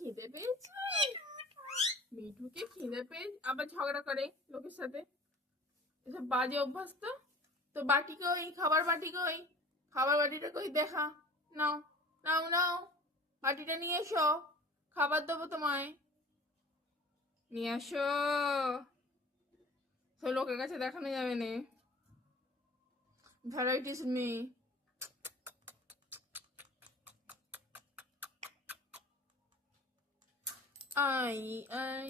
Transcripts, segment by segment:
খিদে পেয়েছে, মিঠুকে খিদে পেয়েছে, আবার ঝগড়া করে লোকের সাথে। এসব বাজে অভ্যাস তো। তো বাটি কই, খাবার বাটি কই, খাবার বাটিটা কই দেখা। নাও নাও নাও, বাটিটা নিয়ে এসো, খাবার দেবো তোমায়, নিয়ে আসো। তো লোকের কাছে দেখানো যাবে না, ভ্যারাইটিস নেই। আই আই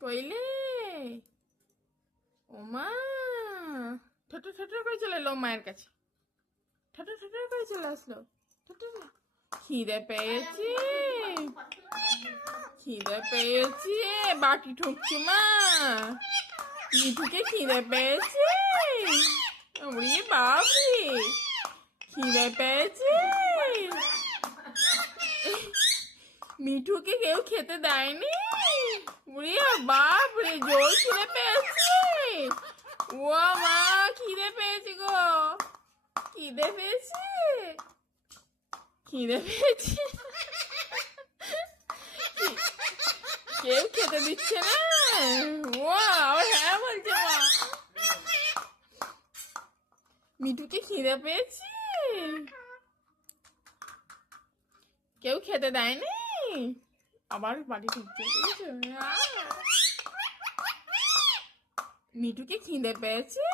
কইলে ওমা, ঠোঁটো ঠোঁটো করে চলে এলো মায়ের কাছে, ঠোঁটো ঠোঁটো করে চলে আসলো। ঠোঁটো খিদে পেয়েছি, খিদে পেয়েছি, বাটি ঠুকছি মা, মিঠুকে খিদে পেয়েছি, ওরে বাপরে, খিদে পেয়েছি। মিঠুকে কেউ খেতে দেয়নি, ওরে বাপরে, জোর খিদে পেয়েছি। ও মা, খিদে পেয়েছি গো, খিদে পেয়েছি, খিদে পেয়েছি, কেউ খেতে দিচ্ছে না। ও আবার হ্যাঁ বলছে মা, মিঠুকে খিদে পেয়েছি, কেউ খেতে দেয়নি, আবার বাড়ি ঢুকছে। মিঠুকে খিদে পেয়েছে।